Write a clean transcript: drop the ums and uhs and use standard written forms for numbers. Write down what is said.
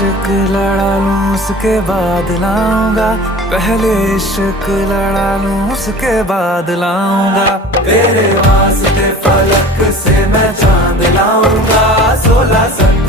इश्क लड़ा लूं उसके बाद लाऊंगा, पहले इश्क लड़ा लूं उसके बाद लाऊंगा। तेरे वास्ते फलक से मैं चांद लाऊंगा, 16